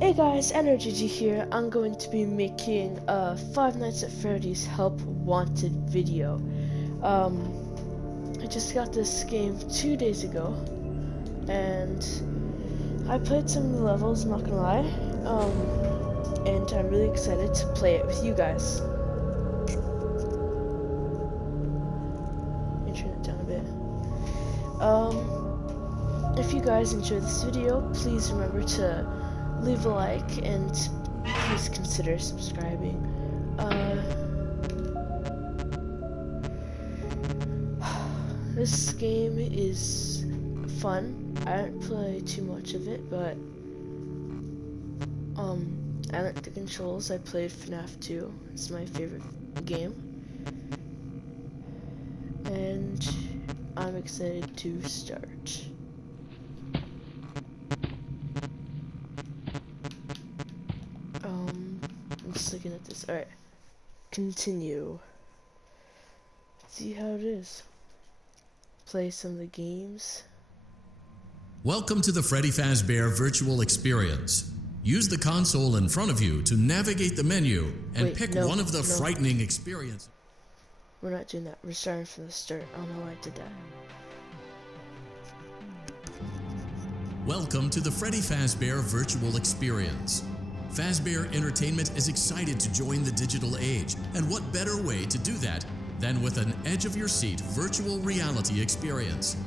Hey guys, Energy here. I'm going to be making a Five Nights at Freddy's Help Wanted video. I just got this game 2 days ago, and I played some of the levels, I'm not gonna lie, and I'm really excited to play it with you guys. Let me turn it down a bit. If you guys enjoyed this video, please remember to leave a like and please consider subscribing. This game is fun. I don't play too much of it, but I like the controls. I played Fnaf 2. It's my favorite game, and I'm excited to start. I'm just looking at this. Alright. Continue. See how it is. Play some of the games. Welcome to the Freddy Fazbear Virtual Experience. Use the console in front of you to navigate the menu and pick one of the frightening experiences. We're not doing that. We're starting from the start. I don't know why I did that. Welcome to the Freddy Fazbear Virtual Experience. Fazbear Entertainment is excited to join the digital age, and what better way to do that than with an edge-of-your-seat virtual reality experience.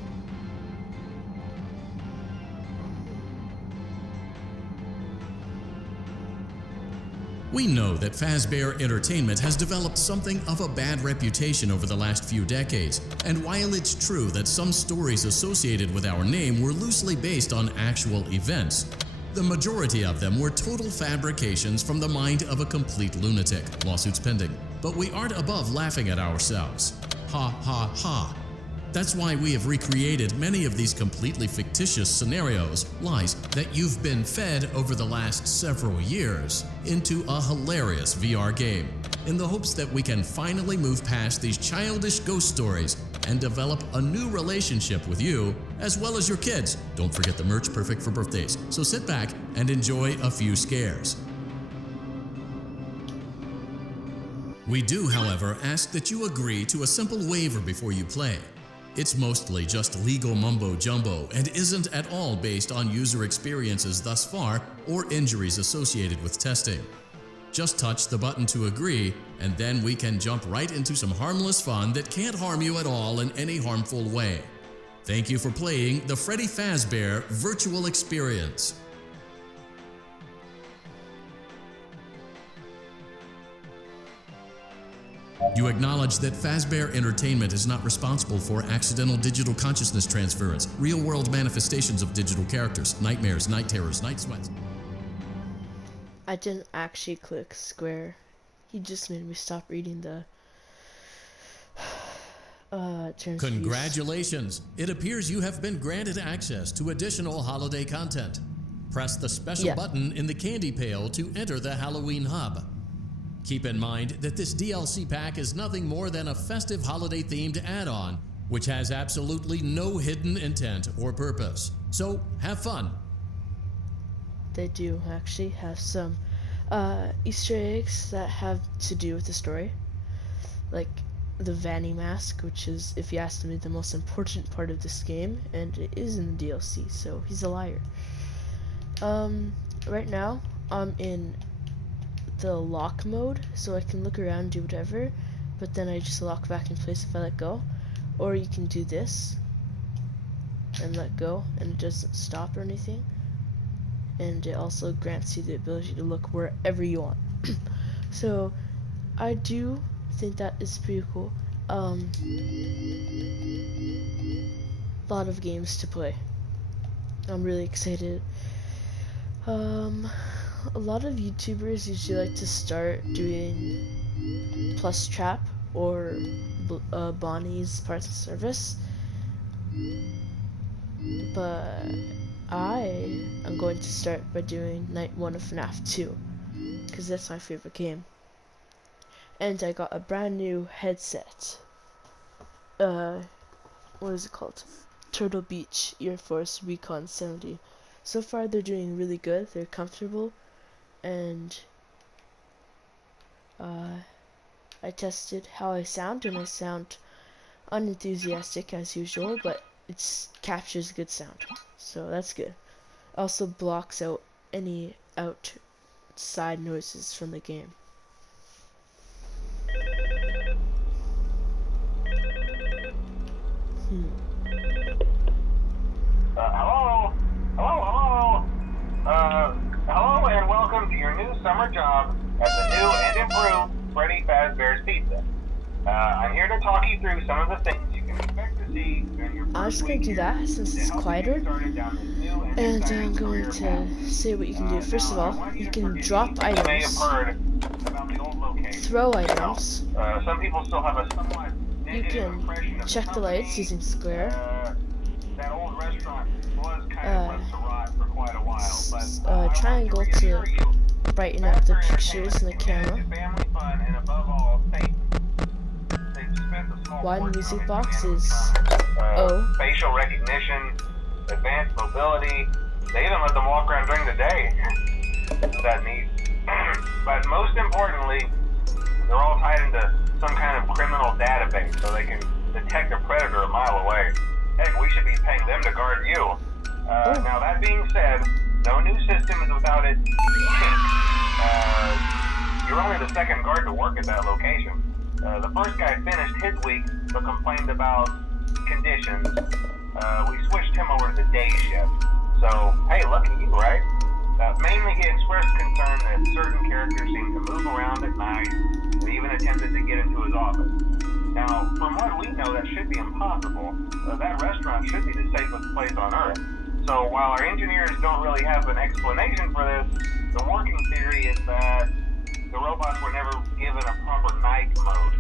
We know that Fazbear Entertainment has developed something of a bad reputation over the last few decades, and while it's true that some stories associated with our name were loosely based on actual events, the majority of them were total fabrications from the mind of a complete lunatic, lawsuits pending. But we aren't above laughing at ourselves. Ha ha ha. That's why we have recreated many of these completely fictitious scenarios, lies that you've been fed over the last several years, into a hilarious VR game, in the hopes that we can finally move past these childish ghost stories and develop a new relationship with you, as well as your kids. Don't forget the merch, perfect for birthdays. So sit back and enjoy a few scares. We do, however, ask that you agree to a simple waiver before you play. It's mostly just legal mumbo-jumbo and isn't at all based on user experiences thus far or injuries associated with testing. Just touch the button to agree, and then we can jump right into some harmless fun that can't harm you at all in any harmful way. Thank you for playing the Freddy Fazbear Virtual Experience. You acknowledge that Fazbear Entertainment is not responsible for accidental digital consciousness transference, real-world manifestations of digital characters, nightmares, night terrors, night sweats. I didn't actually click square. He just made me stop reading the terms. Congratulations! It appears you have been granted access to additional holiday content. Press the special button in the candy pail to enter the Halloween hub. Keep in mind that this DLC pack is nothing more than a festive holiday-themed add-on, which has absolutely no hidden intent or purpose. So, have fun! They do actually have some Easter eggs that have to do with the story, like the Vanny mask, which is, if you ask me, the most important part of this game, and it is in the DLC, so he's a liar. Right now I'm in the lock mode, so I can look around and do whatever, but then I just lock back in place if I let go. Or you can do this and let go, and it doesn't stop or anything. And it also grants you the ability to look wherever you want. So I do think that is pretty cool. A lot of games to play. I'm really excited. A lot of YouTubers usually like to start doing Plus Trap or Bonnie's Parts of Service, but I am going to start by doing Night 1 of Fnaf 2, because that's my favorite game. And I got a brand new headset. What is it called? Turtle Beach Air Force Recon 70. So far they're doing really good. They're comfortable. and I tested how I sound, and I sound unenthusiastic as usual, but it captures good sound, so that's good. Also blocks out any outside noises from the game. Hello? Hello? Hello and welcome to your new summer job at the new and improved Freddy Fazbear's Pizza. I'm here to talk you through some of the things you can expect to see during your I'm first just gonna week do here that since to it's help you quieter, get started down this new and and exciting I'm going career to path. say what you can do. First of Now, I all, want you to can forgive drop me. You may have items, heard about the old location. throw items. Some people still have a somewhat You negative can impression of check the lights using square. That old restaurant was kind of left to rot for quite a while, but Triangle to brighten up the pictures in the camera. Family fun and above all, safe. Wide music box is facial recognition, advanced mobility. They even let them walk around during the day. Isn't that neat? But most importantly, they're all tied into some kind of criminal database so they can detect a predator a mile away. Heck, we should be paying them to guard you. Now that being said, no new system is without its you're only the second guard to work at that location. The first guy finished his week but complained about conditions. We switched him over to the day shift. So, hey, lucky you, right? Mainly he expressed concern that certain characters seemed to move around at night and even attempted to get into his office. Now, from what we know, that should be impossible. That restaurant should be the safest place on Earth. So while our engineers don't really have an explanation for this, the working theory is that the robots were never given a proper night mode.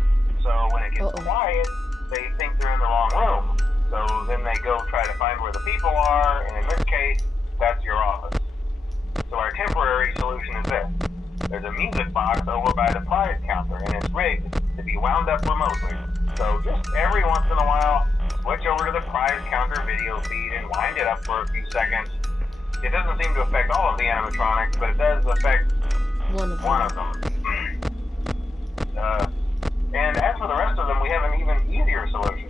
So when it gets quiet, they think they're in the wrong room. So then they go try to find where the people are, and in this case, that's your office. So our temporary solution is this. There's a music box over by the prize counter, and it's rigged to be wound up remotely. So just every once in a while, switch over to the prize counter video feed and wind it up for a few seconds. It doesn't seem to affect all of the animatronics, but it does affect one of them. And as for the rest of them, we have an even easier solution.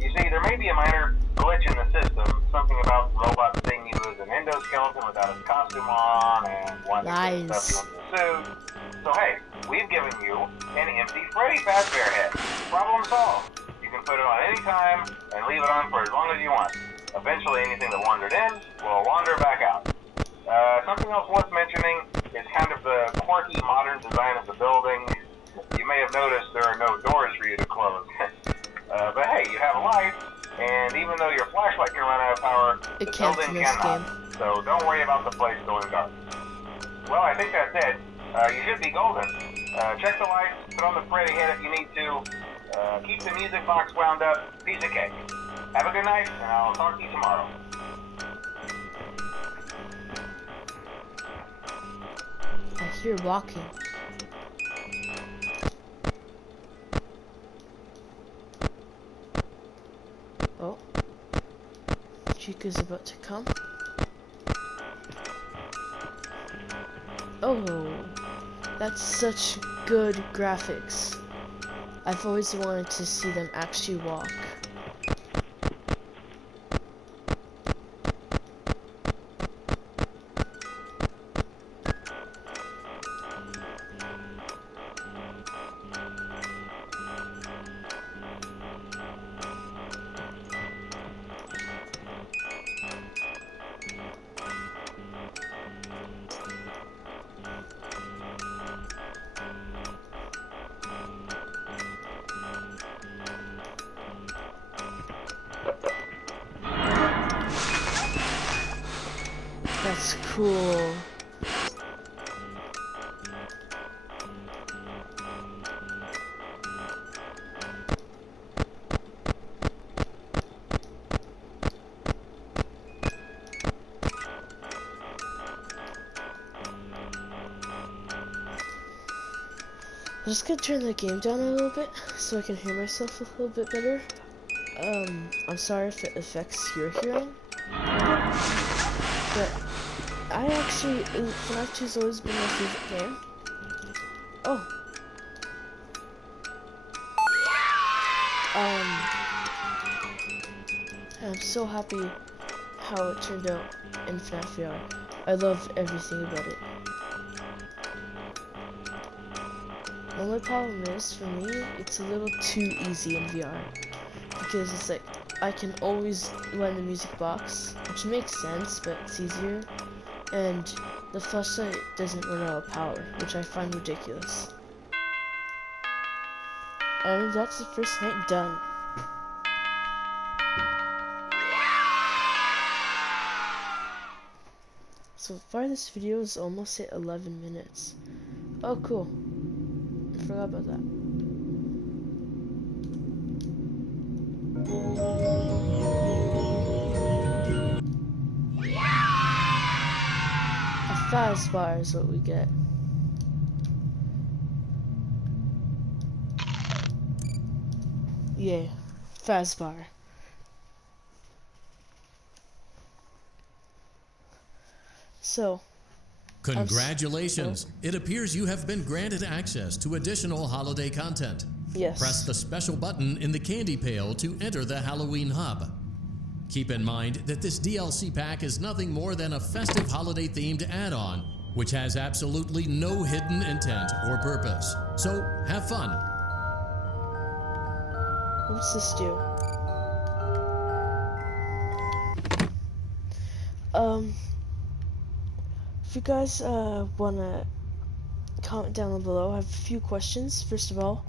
You see, there may be a minor glitch in the system, something about robots seeing you as an endoskeleton without his costume on, and wanting to stuff you into a suit. So hey, we've given you an empty Freddy Fazbear head. Problem solved. You can put it on any time and leave it on for as long as you want. Eventually, anything that wandered in will wander back out. Something else worth mentioning is kind of the quirky modern design of the building. You may have noticed there are no doors for you to close. But hey, you have a light, and even though your flashlight can run out of power, the building cannot. So don't worry about the place going dark. Well, I think that's it. You should be golden. Check the lights, put on the Freddy head if you need to. Keep the music box wound up. Piece of cake. Have a good night, and I'll talk to you tomorrow. I hear walking. Oh. Chica's about to come. Oh. That's such good graphics. I've always wanted to see them actually walk. That's cool. I'm just gonna turn the game down a little bit so I can hear myself a little bit better. I'm sorry if it affects your hearing, but I actually, Fnaf 2's always been my favorite game. Oh. I'm so happy how it turned out in Fnaf VR. I love everything about it. The only problem is, for me, it's a little too easy in VR. Because it's like, I can always run the music box, which makes sense, but it's easier. And the flashlight doesn't run out of power, which I find ridiculous. And that's the first night done. So far this video is almost at 11 minutes. Oh cool. I forgot about that. A fast bar is what we get. Yeah, fast bar. So, Congratulations! It appears you have been granted access to additional holiday content. yes. Press the special button in the candy pail to enter the Halloween hub. Keep in mind that this DLC pack is nothing more than a festive holiday-themed add-on, which has absolutely no hidden intent or purpose. So, have fun! What's this do? If you guys wanna comment down below, I have a few questions. First of all,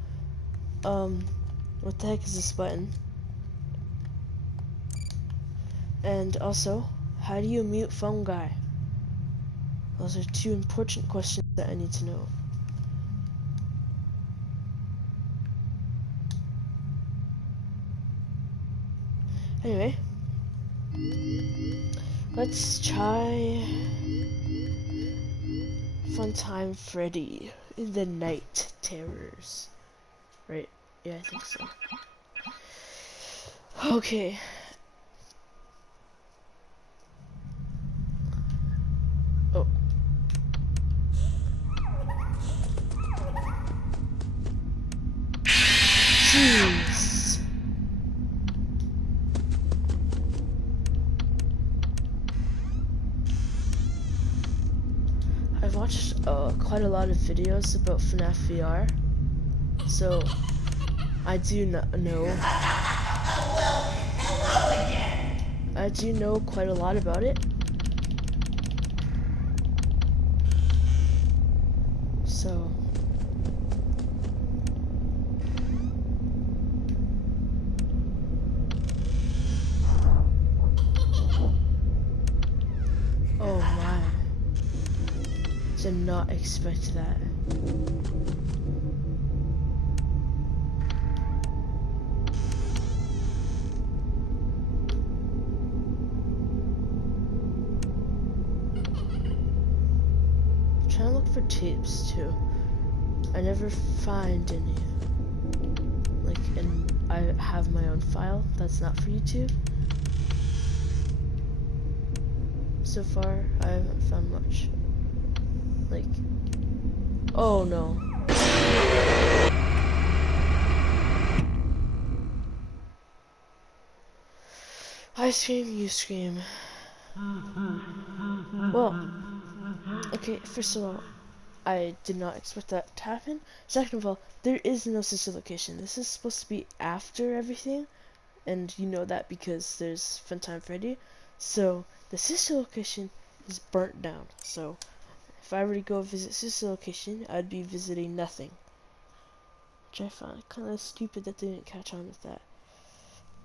what the heck is this button? And also, how do you mute phone guy? Those are two important questions that I need to know. Anyway, let's try Funtime Freddy in the Night Terrors. Right? Yeah, I think so. Okay. Oh. Jeez. I've watched quite a lot of videos about Fnaf VR, so I do know quite a lot about it. So oh my. Did not expect that. I'm trying to look for tapes too. I never find any. Like, and I have my own file that's not for YouTube. So far, I haven't found much. Like, oh no. I scream, you scream. Well, okay, first of all, I did not expect that to happen. Second of all, there is no sister location. This is supposed to be after everything, and you know that because there's Funtime Freddy. So, the sister location is burnt down, so if I were to go visit sister location, I'd be visiting nothing. Which I found kind of stupid that they didn't catch on with that.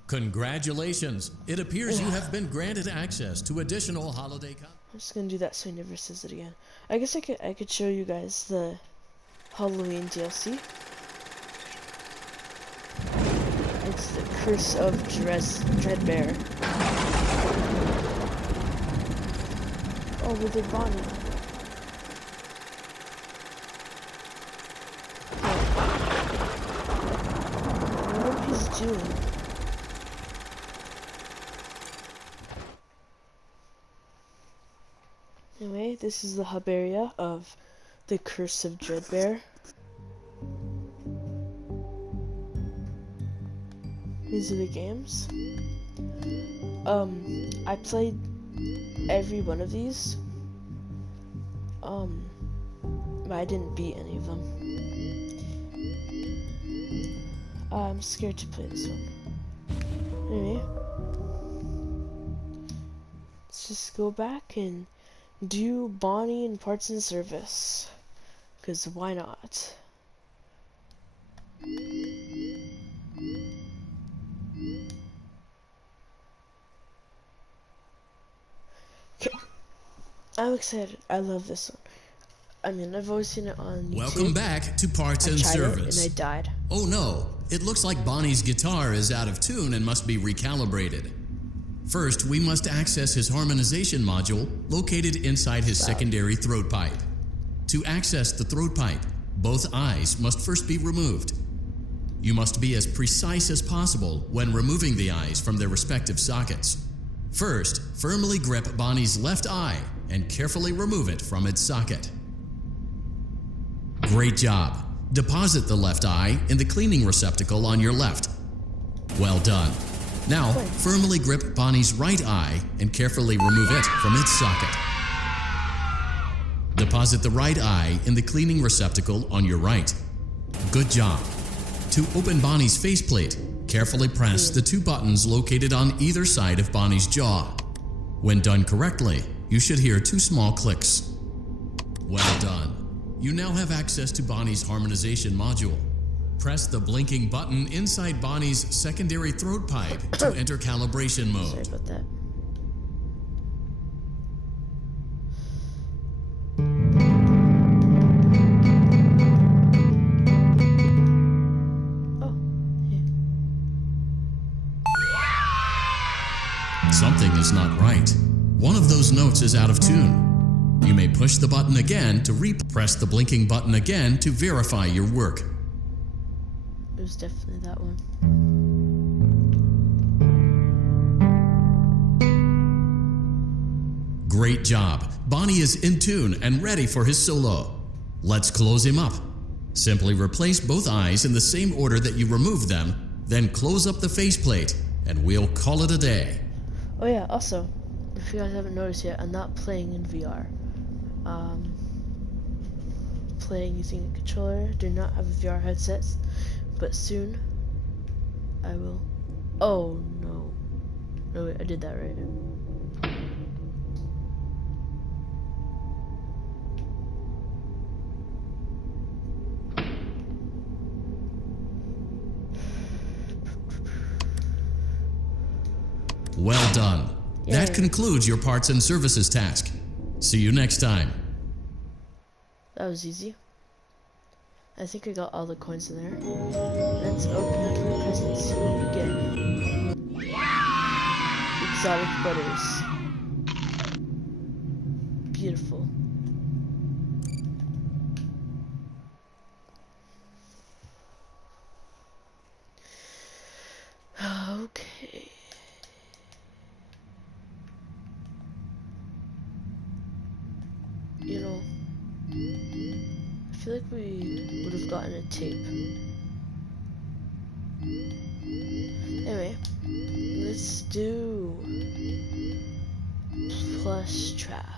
Congratulations! It appears you have been granted access to additional holiday content. I'm just gonna do that so he never says it again. I guess I could show you guys the Halloween DLC. It's the Curse of Dreadbear. Oh, with the Bonnie. What he's doing. Anyway, anyway, this is the hub area of the Curse of Dreadbear. These are the games. I played every one of these. But I didn't beat any of them. I'm scared to play this one. Anyway, let's just go back and do Bonnie and Parts and Service. Because why not? Okay. I'm excited. I love this one. I mean, I've always seen it on YouTube. Welcome back to Parts and I tried Service. it and I died. Oh no, it looks like Bonnie's guitar is out of tune and must be recalibrated. First, we must access his harmonization module located inside his secondary throat pipe. To access the throat pipe, both eyes must first be removed. You must be as precise as possible when removing the eyes from their respective sockets. First, firmly grip Bonnie's left eye and carefully remove it from its socket. Great job. Deposit the left eye in the cleaning receptacle on your left. Well done. Now, firmly grip Bonnie's right eye and carefully remove it from its socket. Deposit the right eye in the cleaning receptacle on your right. Good job. To open Bonnie's faceplate, carefully press the two buttons located on either side of Bonnie's jaw. When done correctly, you should hear two small clicks. Well done. You now have access to Bonnie's harmonization module. Press the blinking button inside Bonnie's secondary throat pipe to enter calibration mode. Sorry about that. Oh, yeah. Something is not right. One of those notes is out of tune. You may push the button again to press the blinking button again to verify your work. It was definitely that one. Great job. Bonnie is in tune and ready for his solo. Let's close him up. Simply replace both eyes in the same order that you removed them, then close up the faceplate, and we'll call it a day. Oh yeah, also, if you guys haven't noticed yet, I'm not playing in VR. Playing using a controller. Do not have a VR headset, but soon I will. Oh no. No, wait, I did that right. Well done. Yay. That concludes your parts and services task. See you next time. That was easy. I think I got all the coins in there. Let's open up the presents. See what we get. Exotic butters. Beautiful. Okay. You know, I feel like we would have gotten a tape. Anyway, let's do plush trap.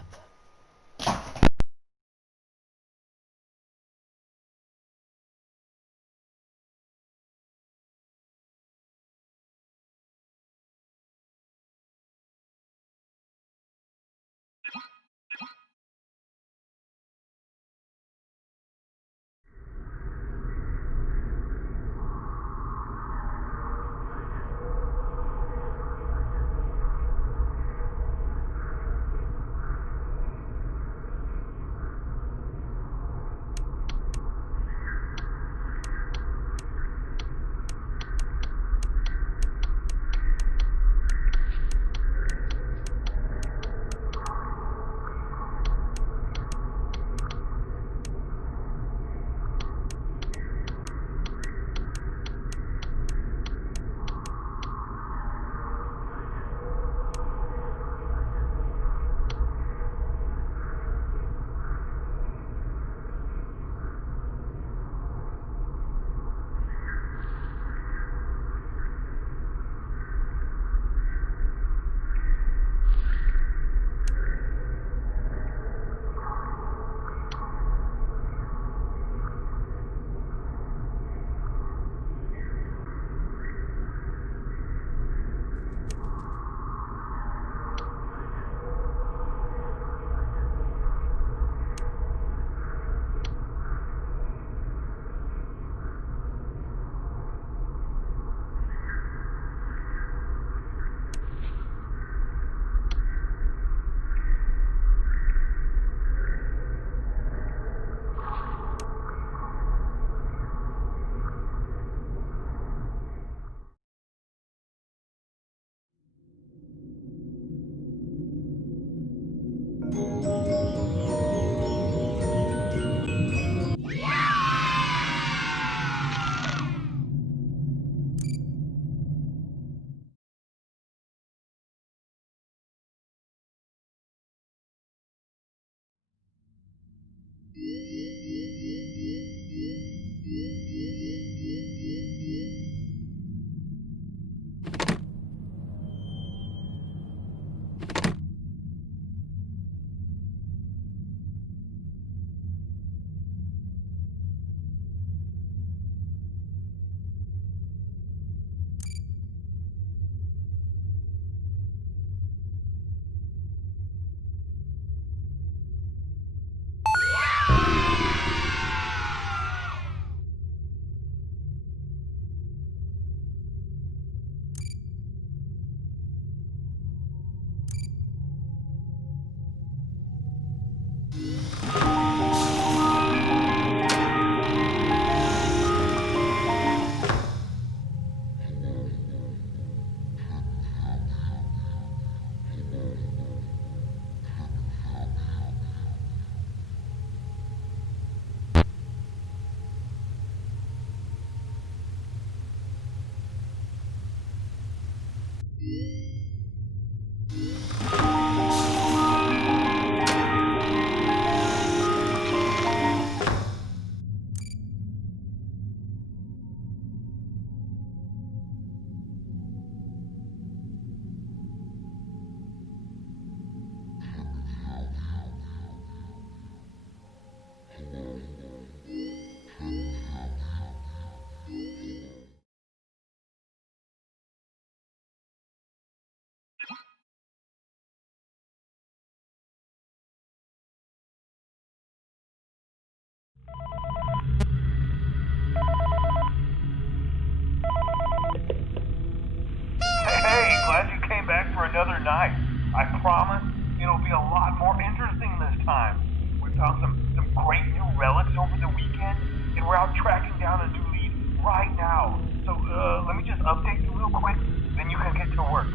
back for another night. I promise it'll be a lot more interesting this time. We found some great new relics over the weekend, and we're out tracking down a new lead right now. So let me just update you real quick, then you can get to work.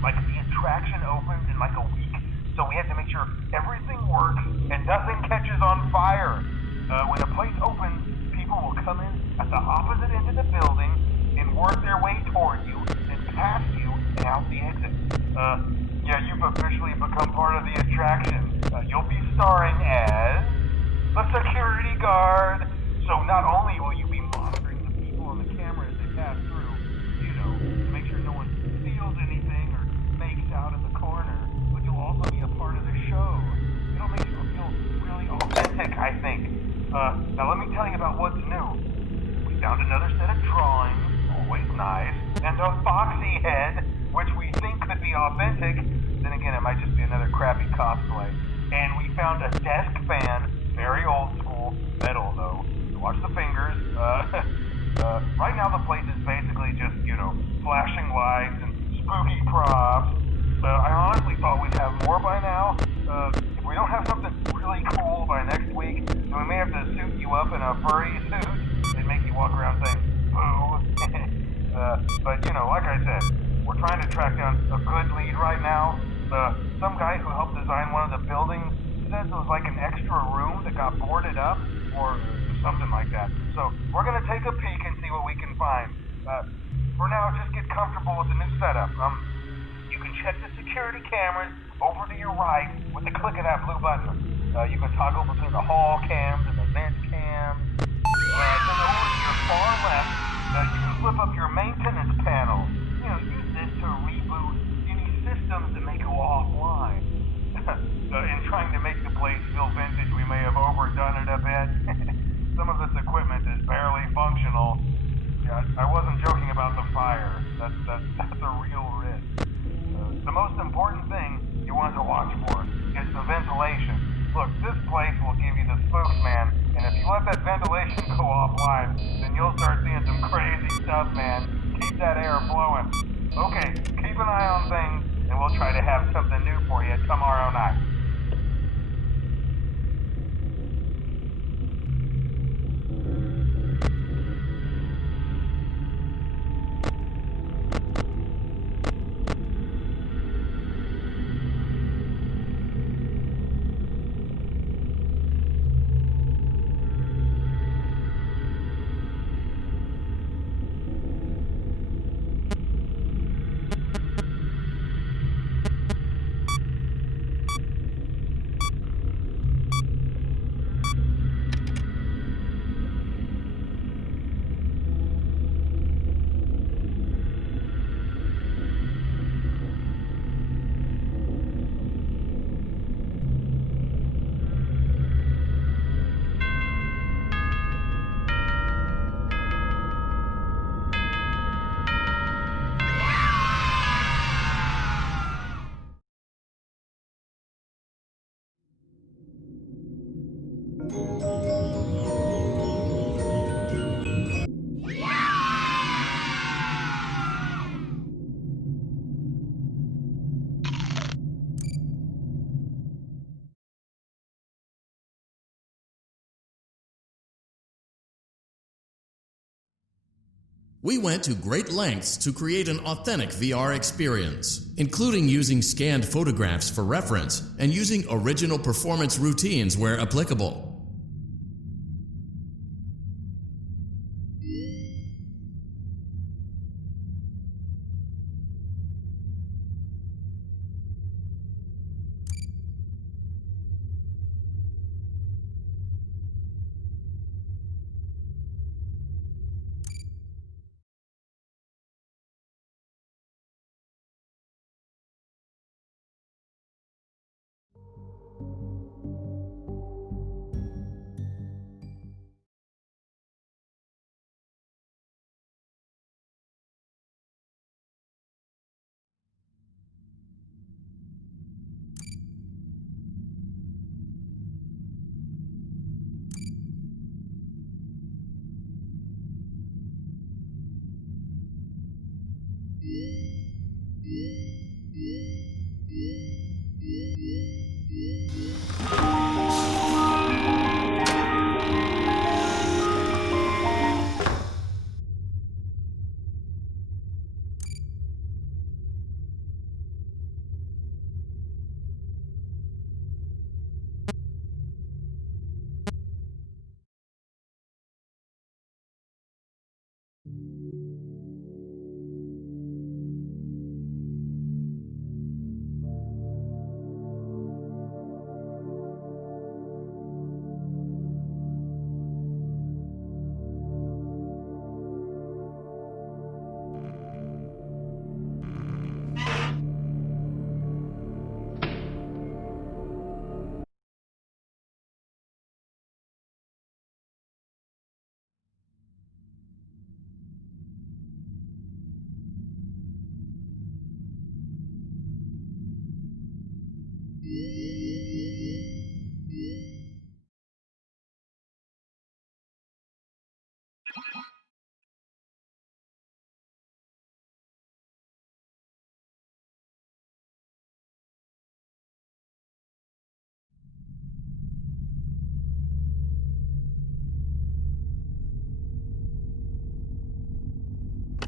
Like, the attraction opens in like a week, so we have to make sure everything works and nothing catches on fire. When the place opens, people will come in at the opposite end of the building and work their way toward you, then past you and out the exit. Yeah, you've officially become part of the attraction. You'll be starring as the security guard. So not only will you be monitoring the people on the camera as they pass through, you know, to make sure no one steals anything or makes out in the corner, but you'll also be a part of the show. It'll make you feel really authentic, I think. Now let me tell you about what's new. We found another set of drawings, always nice, and a foxy head, which we think could be authentic. Then again, it might just be another crappy cosplay. And we found a desk fan, very old school, metal though. So watch the fingers. Right now the place is basically just, you know, flashing lights and spooky props. I honestly thought we'd have more by now. If we don't have something really cool by next week, then we may have to suit you up in a furry suit and make you walk around saying, boo. But, you know, like I said, we're trying to track down a good lead right now. Some guy who helped design one of the buildings says it was like an extra room that got boarded up, or something like that. So, we're gonna take a peek and see what we can find. For now, just get comfortable with the new setup. You can check the security cameras over to your right with the click of that blue button. You can toggle between the hall cams and the vent cams. Then over to your far left, you can flip up your maintenance panel. You know, use this to reboot any systems that may go offline. In trying to make the place feel vintage, we may have overdone it a bit. Some of this equipment is barely functional. Yeah, I wasn't joking about the fire. That's a real risk. The most important thing you want to watch for is the ventilation. Look, this place will give you the spooks, man, and if you let that ventilation go offline, then you'll start seeing some crazy stuff, man. Keep that air flowing. Okay, keep an eye on things, and we'll try to have something new for you tomorrow night. We went to great lengths to create an authentic VR experience, including using scanned photographs for reference and using original performance routines where applicable.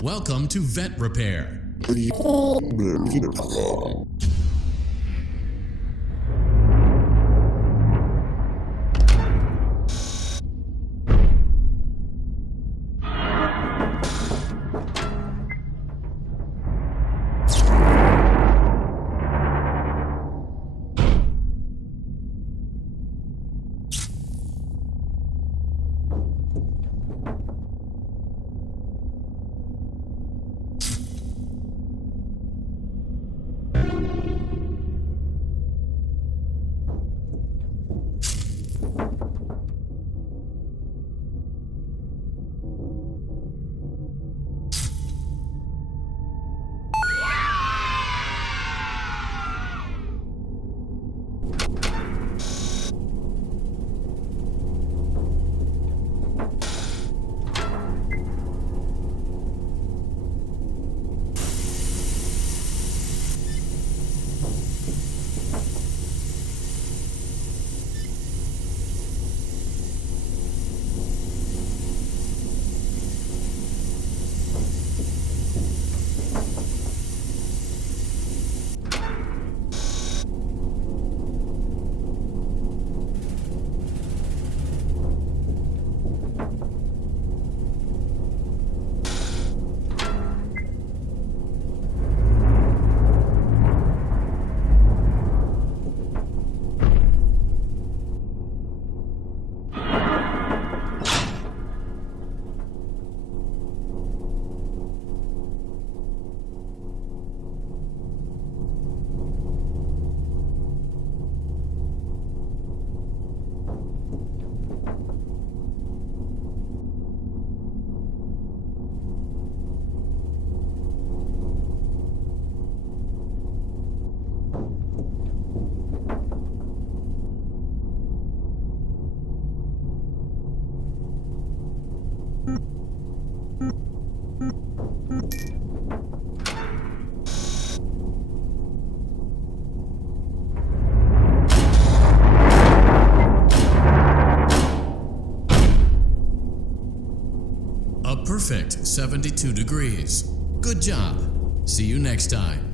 Welcome to Vet Repair. A perfect 72 degrees. Good job. See you next time.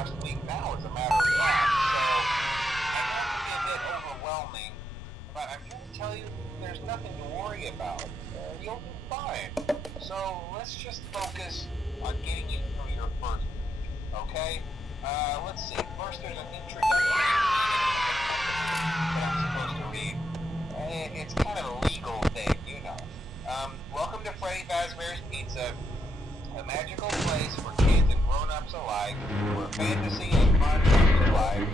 last week now, as a matter of fact. So I know it can be a bit overwhelming, but I'm here to tell you there's nothing to worry about. You'll be fine. So let's just focus on getting you through your first week, okay? Let's see. First, there's an introduction that I'm supposed to read. It's kind of a legal thing, you know. Welcome to Freddy Fazbear's Pizza, a magical place for kids and grown-ups alike, where fantasy and fun come to life.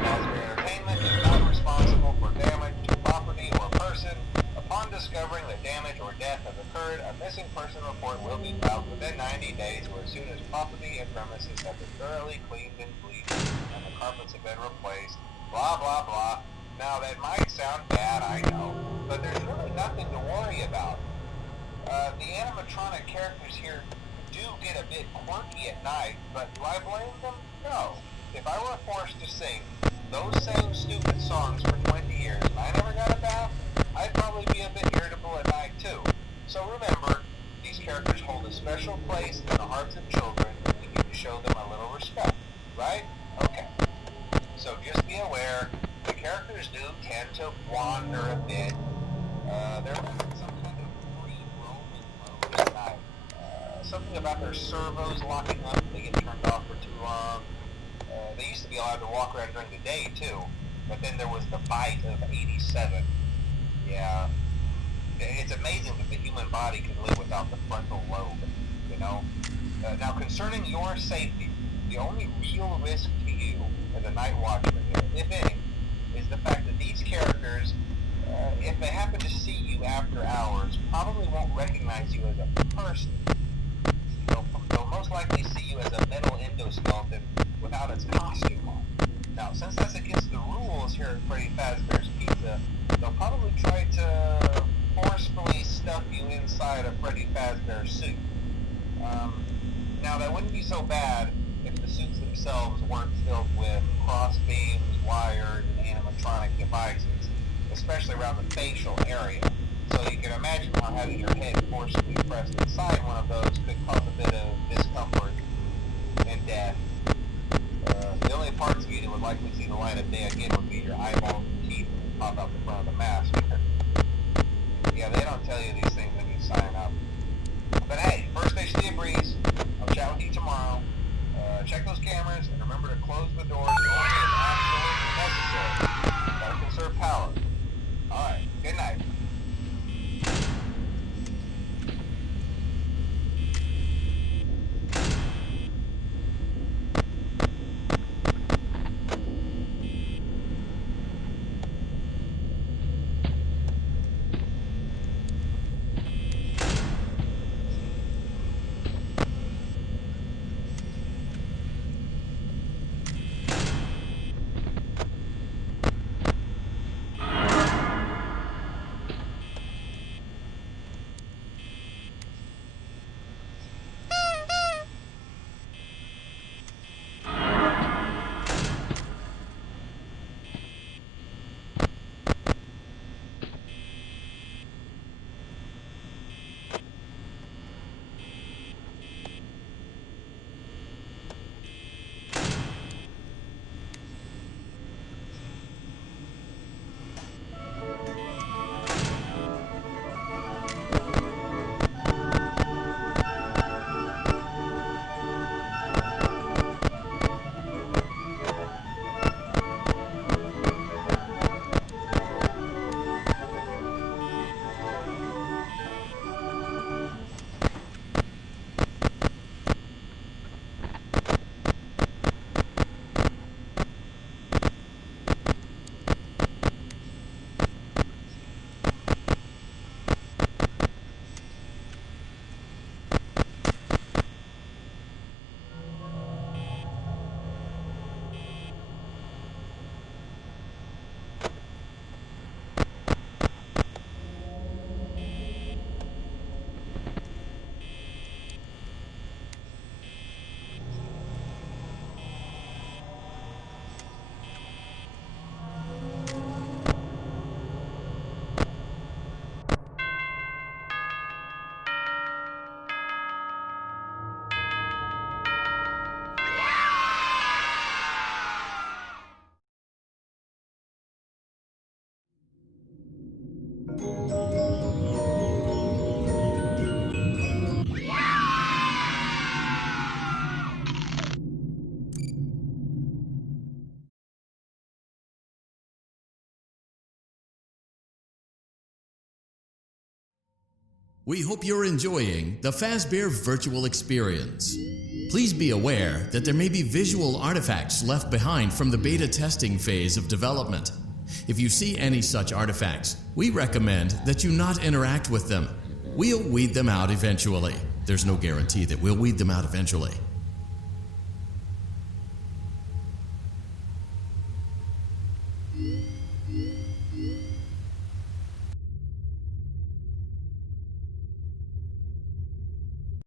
Fazbear Entertainment is not responsible for damage to property or person. Upon discovering that damage or death has occurred, a missing person report will be filed within 90 days or as soon as property and premises have been thoroughly cleaned and bleached and the carpets have been replaced. Blah, blah, blah. Now, that might sound bad, I know, but there's really nothing to worry about. The animatronic characters here do get a bit quirky at night, but do I blame them? No. If I were forced to sing those same stupid songs for 20 years and I never got a bath, I'd probably be a bit irritable at night too. So remember, these characters hold a special place in the hearts of children and we need to show them a little respect, right? Okay. So just be aware, the characters do tend to wander a bit. They're in some kind of free roaming mode at night. Something about their servos locking up and they get turned off for too long. They used to be allowed to walk around during the day too, but then there was the bite of 87. Yeah, it's amazing that the human body can live without the frontal lobe, you know? Now concerning your safety, the only real risk to you as a night watchman, if any, is the fact that these characters, if they happen to see you after hours, probably won't recognize you as a person. They'll most likely see you as a metal endoskeleton without its costume on. Now, since that's against the rules here at Freddy Fazbear's Pizza, they'll probably try to forcefully stuff you inside a Freddy Fazbear suit. Now, that wouldn't be so bad if the suits themselves weren't filled with cross beams, wires, and animatronic devices, especially around the facial area. So you can imagine how having your head forcibly pressed inside one of those could cause a bit of discomfort and death. The only parts of you that would likely see the light of day again would be your eyeballs and teeth that pop out the front of the mask. Yeah, they don't tell you these things when you sign up. But hey, first station debriefs. I'll chat with you tomorrow. Check those cameras and remember to close the doors only if absolutely necessary. Gotta conserve power. Alright, good night. We hope you're enjoying the Fazbear virtual experience. Please be aware that there may be visual artifacts left behind from the beta testing phase of development. If you see any such artifacts, we recommend that you not interact with them. We'll weed them out eventually. There's no guarantee that we'll weed them out eventually.